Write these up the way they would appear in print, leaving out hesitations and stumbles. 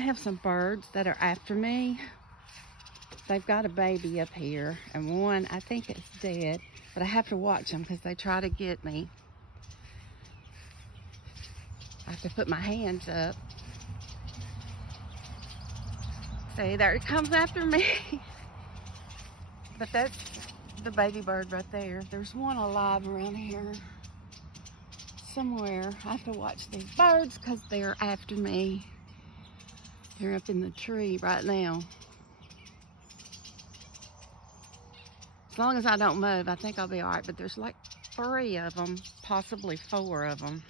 I have some birds that are after me. They've got a baby up here, and one, I think it's dead, but I have to watch them because they try to get me. I have to put my hands up. See, there it comes after me. But that's the baby bird right there. There's one alive around here somewhere. I have to watch these birds because they're after me. They're up in the tree right now. As long as I don't move, I think I'll be all right. But there's like 3 of them, possibly 4 of them.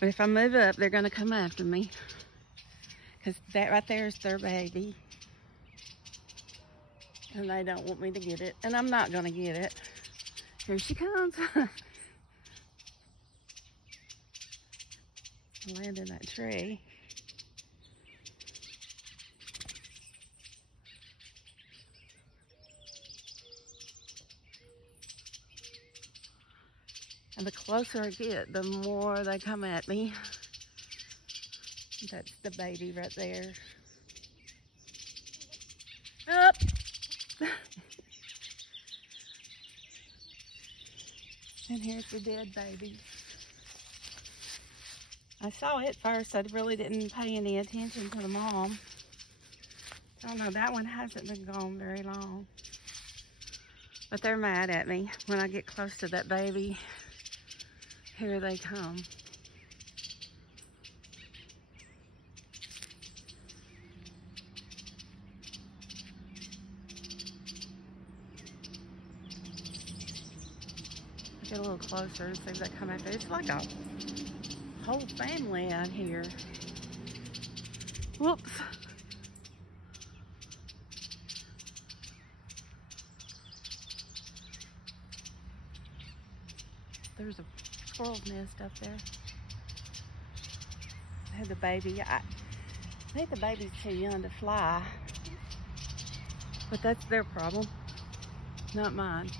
But if I move up, they're gonna come after me. Because that right there is their baby. And they don't want me to get it. And I'm not gonna get it. Here she comes. Land in that tree. And the closer I get, the more they come at me. That's the baby right there. Up. And here's the dead baby. I saw it first. I really didn't pay any attention to the mom. Oh no, that one hasn't been gone very long. But they're mad at me. When I get close to that baby, here they come. Get a little closer and see if they come after. It's like a whole family out here. Whoops. There's a squirrel nest up there. I had the baby. I think the baby's too young to fly. But that's their problem, not mine.